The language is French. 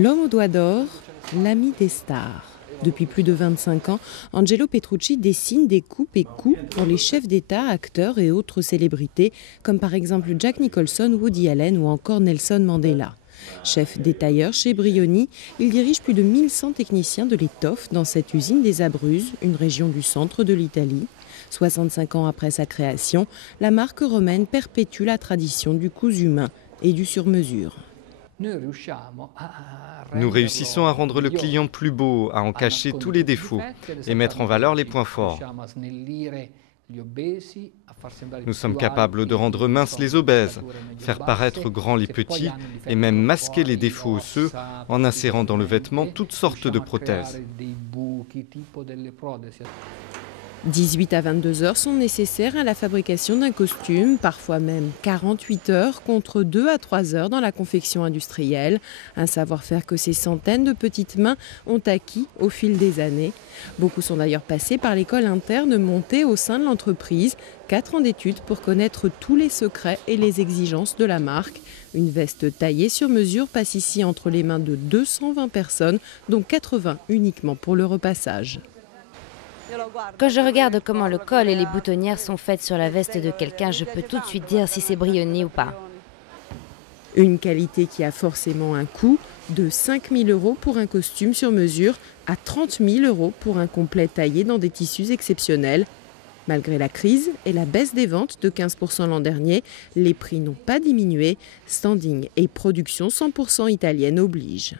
L'homme aux doigts d'or, l'ami des stars. Depuis plus de 25 ans, Angelo Petrucci dessine, découpe et coupe pour les chefs d'État, acteurs et autres célébrités, comme par exemple Jack Nicholson, Woody Allen ou encore Nelson Mandela. Chef détailleur chez Brioni, il dirige plus de 1100 techniciens de l'étoffe dans cette usine des Abruzzes, une région du centre de l'Italie. 65 ans après sa création, la marque romaine perpétue la tradition du cousu humain et du sur-mesure. Nous réussissons à rendre le client plus beau, à en cacher tous les défauts et mettre en valeur les points forts. Nous sommes capables de rendre minces les obèses, faire paraître grands les petits et même masquer les défauts osseux en insérant dans le vêtement toutes sortes de prothèses. 18 à 22 heures sont nécessaires à la fabrication d'un costume, parfois même 48 heures contre 2 à 3 heures dans la confection industrielle. Un savoir-faire que ces centaines de petites mains ont acquis au fil des années. Beaucoup sont d'ailleurs passés par l'école interne montée au sein de l'entreprise. 4 ans d'études pour connaître tous les secrets et les exigences de la marque. Une veste taillée sur mesure passe ici entre les mains de 220 personnes, dont 80 uniquement pour le repassage. Quand je regarde comment le col et les boutonnières sont faites sur la veste de quelqu'un, je peux tout de suite dire si c'est Brioni ou pas. Une qualité qui a forcément un coût, de 5 000 € pour un costume sur mesure à 30 000 € pour un complet taillé dans des tissus exceptionnels. Malgré la crise et la baisse des ventes de 15% l'an dernier, les prix n'ont pas diminué. Standing et production 100% italienne obligent.